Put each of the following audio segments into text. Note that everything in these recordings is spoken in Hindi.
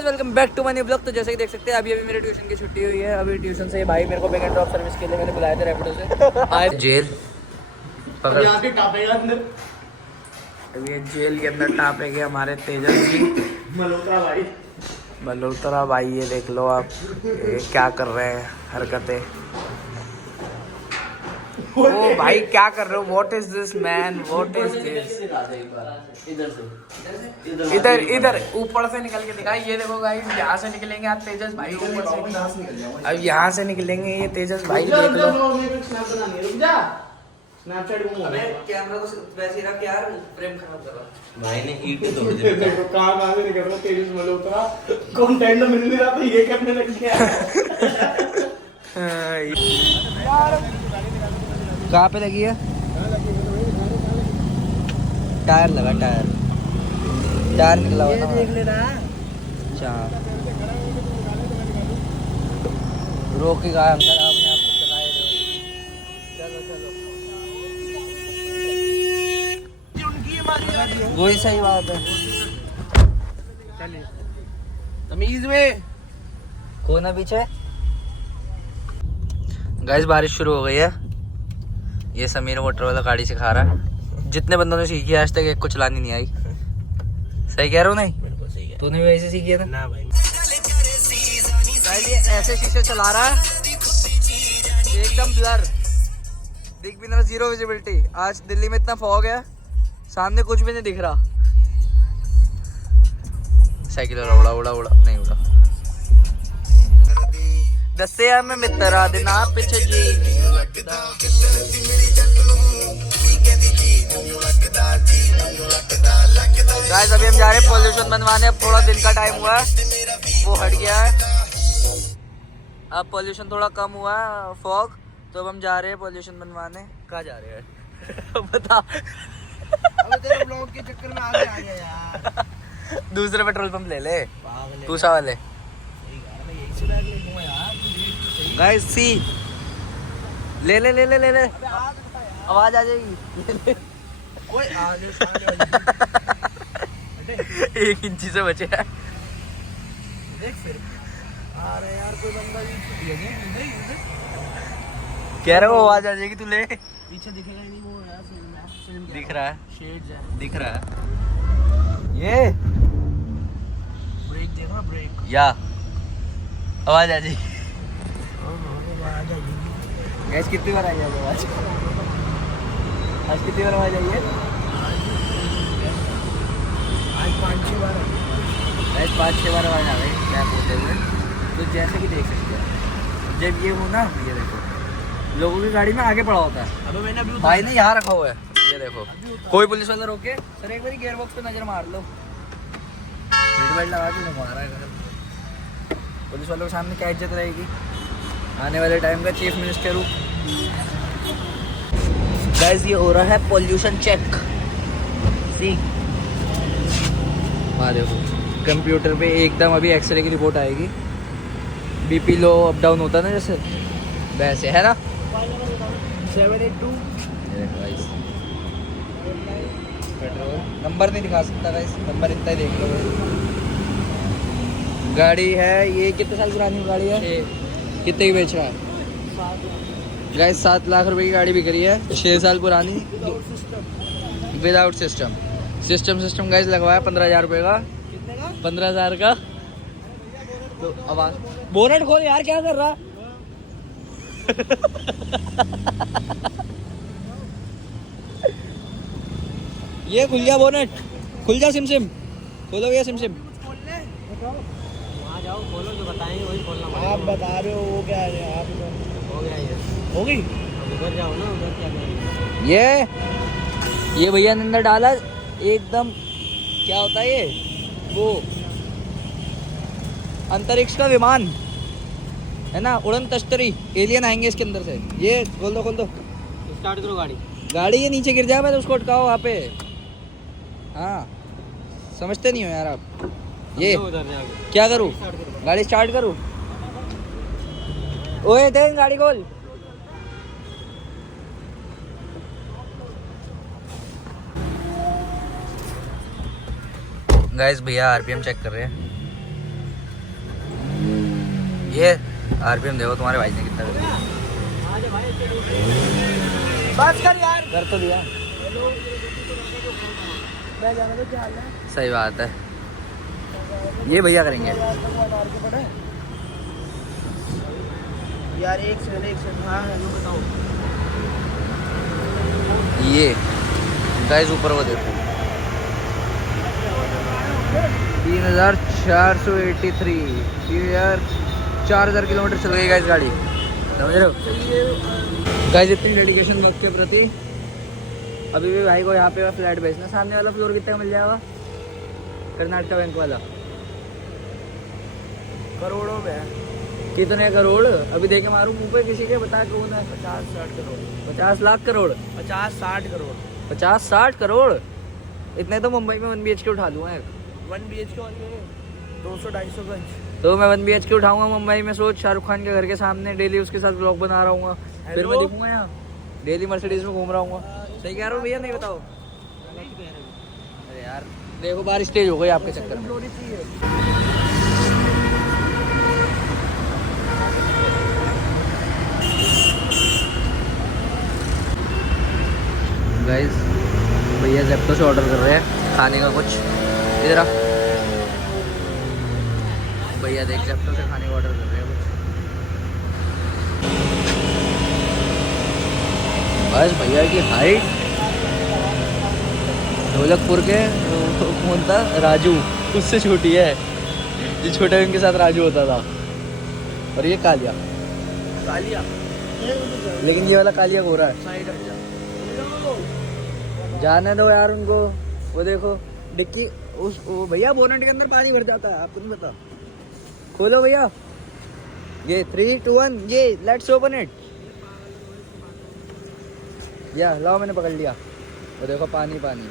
Welcome back to my new blog. तो जैसे कि देख सकते हैं अभी मेरे ट्यूशन की छुट्टी हुई है। अभी ट्यूशन से भाई मेरे को पिक एंड ड्रॉप सर्विस के लिए मैंने बुलाया था रैपिडो से। आए जेल पकड़ यहाँ के टापेगा अंदर। अभी ये जेल के अंदर टापेगे हमारे तेजस जी मल्होत्रा भाई। ये देख लो आप ये क्या कर रहे हैं हरकतें। ओ भाई क्या कर रहे हो? What is this man? What is this? इधर इधर ऊपर से निकल के दिखाई। ये देखो गाइस यहाँ से निकलेंगे आप तेजस भाई ऊपर से। अब यहाँ से निकलेंगे ये तेजस भाई देख लो। कैमरा को वैसे ही रख यार, फ्रेम खराब कर रहा भाई ने ईंट तोड़ दी। देखो कहां से निकल रहा तेजस मल्होत्रा। कंटेंट मिल नहीं रहा तो ये करने लग गया। कहाँ पे लगी है? टायर लगा, टायर निकला हुआ था। देख लेना। अच्छा रोक के गया अंकल, आपने आपको चलाए रहे हो। चलो वही सही बात है। तमीज में कौन है पीछे? गाइस बारिश शुरू हो गई है। ये समीर मोटर वाला गाड़ी सिखा रहा है। जितने बंदों ने सीखी है आज तक एक को चलानी नहीं आई। सही कह रहा हूँ? नहीं तूने भी वैसे सीखी था ना भाई। ये ऐसे शीशे चला रहा है एकदम ब्लर, दिख भी ना, जीरो विजिबिलिटी। आज दिल्ली में इतना फॉग है सामने कुछ भी नहीं दिख रहा। साइकिल उड़ा उड़ा उड़ा नहीं उड़ा। दसे में मित्रा दिना पीछे जी। गाइस अभी हम जा रहे हैं पॉल्यूशन बनवाने। अब थोड़ा दिन का टाइम हुआ है, वो हट गया है। अब पॉल्यूशन थोड़ा कम हुआ है, फॉग। तो अब हम जा रहे हैं पॉल्यूशन बनवाने। कहाँ जा रहे हैं बता। अबे तेरे ब्लॉग के चक्कर में आगे आ गया यार। दूसरे पेट्रोल पंप ले ले, पूसा वाले। गाइस सी ले ले ले ले ले ले, आवाज आ जाएगी। एक इंची से बचे है। देख फिर अरे यार कोई बंदा कह रहा है वो आवाज आ जाएगी। तू ले पीछे दिखेगा ही नहीं। वो यार दिख रहा है, शेड्स है दिख रहा है। ये ब्रेक देखना, ब्रेक या आवाज आ जाएगी। गैस कितनी बार आई है आवाज? आज कितनी बार आवाज आई है? आज 5-6 बार। गैस 5-6 बार आवाज आ गई क्या बोलते हुए। तो जैसे कि देख सकते हैं जब ये हो ना, ये देखो लोगों की गाड़ी में आगे पड़ा होता है। अबे मैंने अभी भाई ने यहाँ रखा हुआ है। ये देखो कोई पुलिस वाला रोके सर एक बार गियर बॉक्स पे नजर मार लो। सीट बेल्ट लगा के मारा है। पुलिस वालों के सामने क्या इज्जत रहेगी? आने वाले टाइम का चीफ मिनिस्टर हूँ। गाइस ये हो रहा है पॉल्यूशन चेक। सी हाँ देखो कंप्यूटर पे एकदम अभी एक्सरे की रिपोर्ट आएगी। बीपी लो अप डाउन होता है ना जैसे, वैसे है ना। 782 पेट्रोल नंबर नहीं दिखा सकता गाइस, नंबर इतना ही देख लो। गाड़ी है ये कितने साल पुरानी गाड़ी है? कितने की बेच रहा है गाइस? 7 लाख रुपए की गाड़ी बिक रही है, 6 साल पुरानी, विदाउट सिस्टम। सिस्टम गाइस लगवाया 15,000 रुपये का। 15,000 का। तो आवाज बोनट खोल यार, क्या कर रहा? ये खुल गया बोनट, खुल जा सिम खोलो भैया सिम। वहाँ जाओ खोलो, जो बताएंगे वही खोलना। आप बता रहे हो वो क्या है? आप हो गया ये हो गई। उधर जाओ ना, उधर क्या करेंगे? ये भैया ने अंदर डाला एकदम। क्या होता है ये? वो अंतरिक्ष का विमान है ना, उड़न तश्तरी, एलियन आएंगे इसके अंदर से। ये खोल दो स्टार्ट करो गाड़ी ये नीचे गिर जाए तो उसको अटकाओ वहाँ पे। हाँ समझते नहीं हो यार आप। ये क्या करूँ? गाड़ी स्टार्ट करूँ? ओए देख गाड़ी खोल। गाइस भैया आरपीएम चेक कर रहे हैं। ये आरपीएम देखो तुम्हारे भाई ने कितना कर दिया। बात कर यार, कर तो दिया। सही बात है, ये भैया करेंगे यार। एक सेकंड हाँ बताओ। ये गाइस ऊपर वो देखो 3483, 4000 किलोमीटर चल गई गाइस गाड़ी, समझ रहे हो गाइस। इतनी डेडिकेशन वर्क के प्रति। अभी भी भाई को यहाँ पे फ्लैट बेचना। सामने वाला फ्लोर कितने का मिल जाएगा? कर्नाटका बैंक वाला करोड़ों में। कितने करोड़? अभी देखे मारूं मुंह पे किसी के, बता कौन है? 50-60 करोड़। 50 लाख करोड़? 50-60 करोड़। 50-60 करोड़? इतने तो मुंबई में 1 BHK उठा लूँगा। 1 BHK 200-250 गज। तो मैं 1 BHK उठाऊंगा मुंबई में। सोच, शाहरुख खान के घर के सामने डेली उसके साथ ब्लॉग बना रहा हूँ, फिर मैं दिखूंगा यहाँ डेली मर्सिडीज में घूम रहा हूँ। सही कह रहा हूँ भैया, नहीं बताओ? अरे यार देखो बारिश तेज हो गई आपके चक्कर में। गाइस भैया ज़ेप्टो से ऑर्डर कर रहे हैं खाने का कुछ। इधर आ भैया, देख ज़ेप्टो से खाने का ऑर्डर कर रहे हैं कुछ। बस भैया की हाइट ढोलकपुर के कौन था, राजू, उससे छोटी है। जो छोटे उनके साथ राजू होता था। और ये कालिया, लेकिन ये वाला कालिया गोरा है। जाने दो यार उनको। वो देखो डिक्की, वो भैया बोनट के अंदर पानी भर जाता है, आपको नहीं पता? खोलो भैया, ये 3, 2, 1 ये लेट्स ओपन इट। या लाओ, मैंने पकड़ लिया। वो देखो पानी पानी।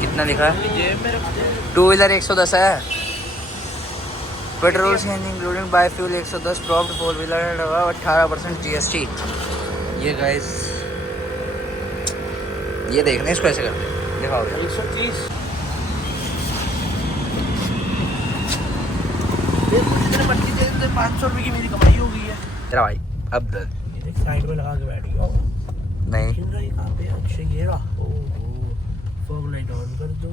कितना लिखा है? 2 व्हीलर 110 है। Petrol CNG including by fuel 110, dropped 4 wheeler 18% GST। ये गाइस ये देखने इसको ऐसे करते हैं, दिखाओ 130। 500 रुपए की मेरी कमाई हो गई है। तेरा भाई अब साइड में लगा के बैठ गया। नहीं कहाँ पे? अच्छा ये रहा। ओहो, फॉग लाइट ऑन कर दो।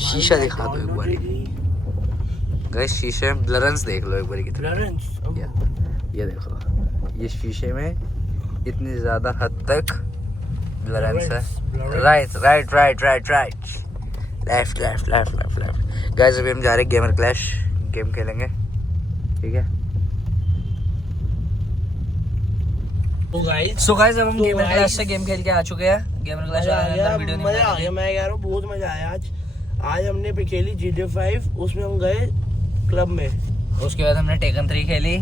शीशा दिखा दो एक बार गाइस। शीशे में ब्लरेंस देख लो एक बार कितना। ये देखो, ये शीशे में इतनी ज्यादा हद तक ब्लरेंस है। Right right right right right, left left left left left. Guys अभी हम जा रहे हैं गेमर क्लैश गेम खेलेंगे, ठीक है? सो गाइस अब हम गेमर क्लैश से गेम खेल के आ चुके हैं। गेमर क्लैश मजा आ गया। मैं कह रहा हूँ बहुत मजा आया आज हमने पे खेली GTA 5। उसमें हम गए क्लब में। उसके बाद हमने टेकन 3 खेली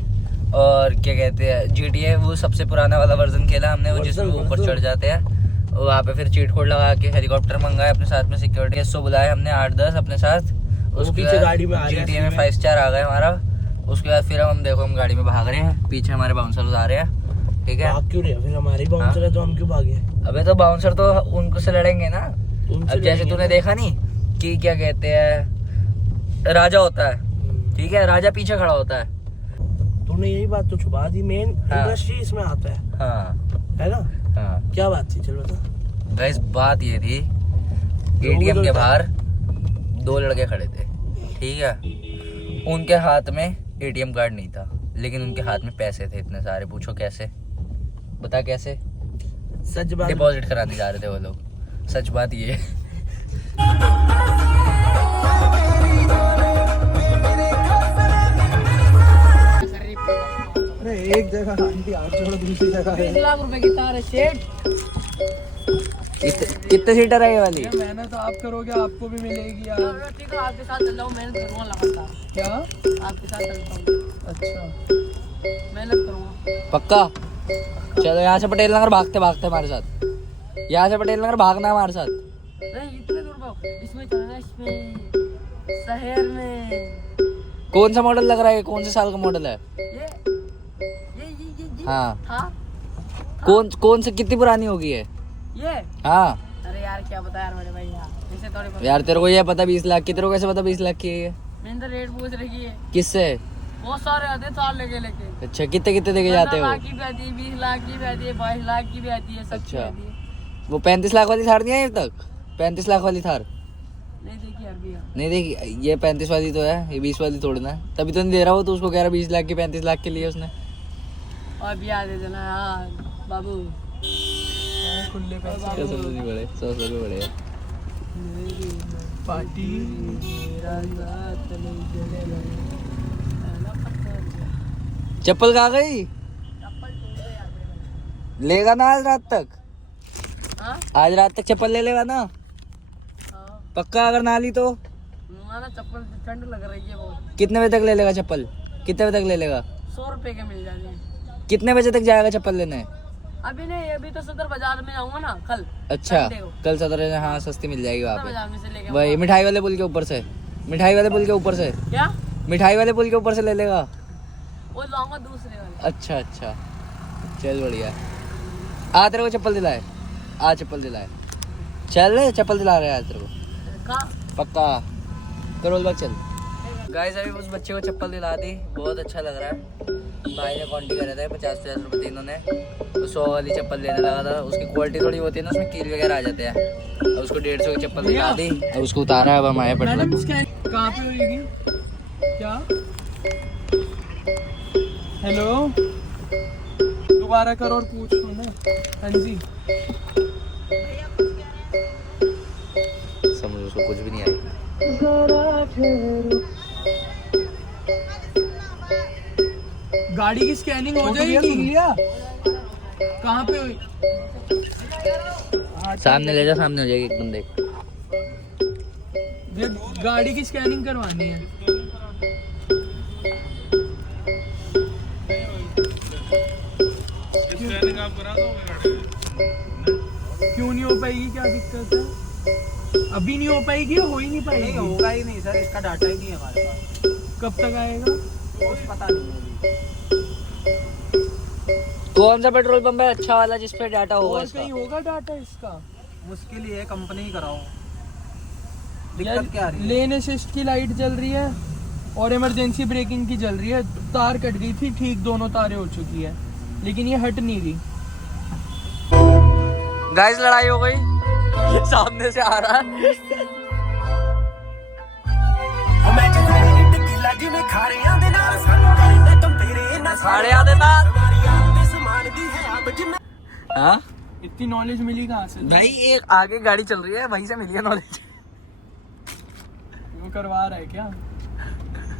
और क्या कहते हैं GTA, वो सबसे पुराना वाला वर्जन खेला हमने, वो जिसमें ऊपर चढ़ जाते हैं। वहाँ पे फिर चीट कोड लगा के हेलीकॉप्टर मंगाए अपने साथ में, सिक्योरिटी एसओ बुलाए हमने 8-10 अपने साथ। उसके बाद गाड़ी में GTA में 5 स्टार आ गए हमारा। उसके बाद फिर हम देखो हम गाड़ी में भाग रहे हैं, पीछे हमारे बाउंसर्स आ रहे हैं, ठीक है? भाग क्यों रहे? फिर हमारी बाउंसर है तो हम क्यों भागे? अबे तो बाउंसर तो उनको से लड़ेंगे ना। अब जैसे तूने देखा नहीं कि क्या कहते हैं, राजा होता है, ठीक है? राजा पीछे खड़ा होता है। तूने यही बात तो छुपा दी। मेन इंडस्ट्री इसमें आता है, है ना? क्या बात थी? चल बता। गाइस बात ये थी, एटीएम के बाहर 2 लड़के खड़े थे, ठीक है? उनके हाथ में एटीएम कार्ड नहीं था, लेकिन उनके हाथ में पैसे थे इतने सारे। पूछो कैसे? बता कैसे? सच बात, डिपॉजिट कराने जा रहे थे वो लोग। सच बात ये है। अरे एक जगह आंटी हाथ छोड़ो, दूसरी जगह 20 लाख रुपए की तार है सेठ। कितने सीटर है ये वाली? मेहनत आप करोगे आपको भी मिलेगी यार। ठीक है, आपके साथ चल रहा हूँ, मेहनत करूँगा लगातार। क्या? आपके साथ चलता हूँ। अच्छा, मेहनत करूँगा पक्का? चलो यहाँ से पटेल नगर भागते भागते हमारे साथ। यहाँ से पटेल नगर भागना है हमारे साथ। नहीं इतने दूर भाग, इसमें चलना, इसमें शहर में। कौन सा मॉडल लग रहा है? कौन से साल का मॉडल है ये हाँ? था। कौन से कितनी पुरानी होगी है? ये हाँ अरे यार क्या बता यार मेरे भाई यार इसे थोड़ी पता। यार तेरे को ये पता 20 लाख की, तेरे को कैसे पता 20 लाख की है ये? मैंने तो रेट पूछ रखी है, किससे? बहुत सारे आते हैं साल लेके लेके। अच्छा कितने कितने देके जाते हो? 15 लाख की भी आती है, 20 लाख की भी आती है, 22 लाख की भी आती है, सब की अच्छा। आती है। वो 35 लाख वाली थार नहीं आई अब तक? 35 लाख वाली थार नहीं देखी यार भैया। नहीं देखी? ये 35 वाली तो है, ये 20 वाली थोड़ी ना है। तभी तो नहीं दे रहा वो, तो उसको कह रहा 20 लाख की 35 लाख के लिए उसने। और भैया दे देना हाँ बाबू। खुले पैसे कैसे नहीं बड़े 100 रुपये बड़े हैं। पार्टी चप्पल कहाँ गई? लेगा ना आज रात तक? हाँ आज रात तक चप्पल ले लेगा ना हाँ पक्का? अगर ना ली तो ना चप्पल ठंड लग रही है बहुत। कितने बजे तक ले लेगा चप्पल? कितने बजे तक ले लेगा? 100 रुपए के मिल जाते हैं। कितने बजे तक जाएगा चप्पल लेने? अभी नहीं, अभी तो सदर बाजार में जाऊंगा ना कल। अच्छा संडे को। कल सदर हाँ सस्ती मिल जाएगी वहाँ सदर पे। बाजार में से लेके वही आऊंगा। मिठाई वाले पुल के ऊपर से, मिठाई वाले पुल के ऊपर से, क्या मिठाई वाले पुल के ऊपर से ले लेगा। वो लाऊंगा दूसरे वाले। अच्छा अच्छा चल बढ़िया। आ तेरे को चप्पल दिलाए, आ चप्पल दिलाए, चल चप्पल दिला रहे हैं आज तेरे को कहाँ? पक्का। करोल बाग चल। गाइस अभी उस बच्चे को चप्पल दिला दी, बहुत अच्छा लग रहा है। भाई ने कॉन्टी करे थे 50-50 रुपये तीनों ने, तो 100 वाली चप्पल लेने लगा था। उसकी क्वालिटी थोड़ी होती है ना, उसमें कील वगैरह आ जाते हैं। अब उसको 150 की चप्पल दिला दी, अब उसको उतारा है। अब हम आए मैडम पेट्रोल। स्कैन कहाँ पे होएगी क्या? हेलो दोबारा करो और पूछ लो ना। हाँ जी समझ उसको कुछ भी नहीं आई। गाड़ी की स्कैनिंग हो जाएगी? कहाँ पे हुई? सामने ले जा, सामने हो जाएगी एकदम। देख ये गाड़ी की स्कैनिंग करवानी है। स्कैनिंग आप करा दोगे? क्यों नहीं हो पाएगी? क्या दिक्कत है? अभी नहीं हो पाएगी या हो ही नहीं पाएगी? नहीं होगा ही नहीं सर, इसका डाटा ही नहीं है हमारे पास। कब तक आएगा? कुछ पता नहीं है अभी। कौन सा पेट्रोल पंप है अच्छा वाला जिसपे डाटा होगा और इसका? कहीं होगा डाटा इसका? मुश्किल ही है, कंपनी ही कराओ। यार, दिक्कत क्या आ रही है? लेन असिस्ट की लाइट जल रही है और इमरजेंसी ब्रेकिंग की जल रही है। तार कट गई थी, ठीक दोनों तारें हो चुकी है, लेकिन ये हट नहीं रही। गाइस लड़ाई हो गई, ये सामने से आ रहा है। खाड़ियां दे नाल। हाँ इतनी नॉलेज मिली कहाँ से? भाई एक आगे गाड़ी चल रही है, वहीं से मिली है नॉलेज। वो करवा रहा है क्या?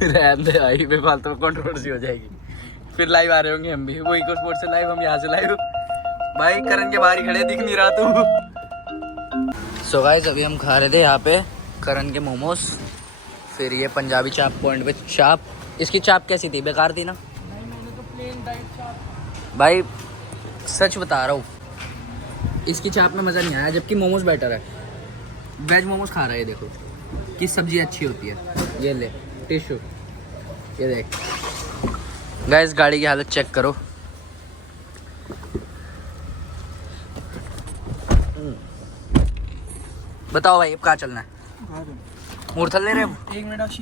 रहने दे भाई, बेफालतू में कंट्रोवर्सी हो जाएगी। फिर लाइव आ रहे होंगे हम भी, वो इको स्पोर्ट से लाइव, हम यहाँ से लाइव। भाई करण के बाहर ही खड़े, दिख नहीं रहा तू। सो गाइस अभी हम खा रहे थे यहाँ पे करण के मोमोज, फिर ये पंजाबी चाप पॉइंट पे चाप। इसकी चाप कैसी थी? बेकार थी ना? नहीं, मैंने तो प्लेन डाइट चाप। भाई सच बता रहा हूँ, इसकी चाप में मज़ा नहीं आया, जबकि मोमोज बेटर है। वेज मोमोज खा रहा है, देखो कि सब्जी अच्छी होती है। ये ले टिश्यू, ये देख। गाइस गाड़ी की हालत चेक करो। बताओ भाई अब कहाँ चलना है? मूर्थल ले रहे हो? 1 मिनट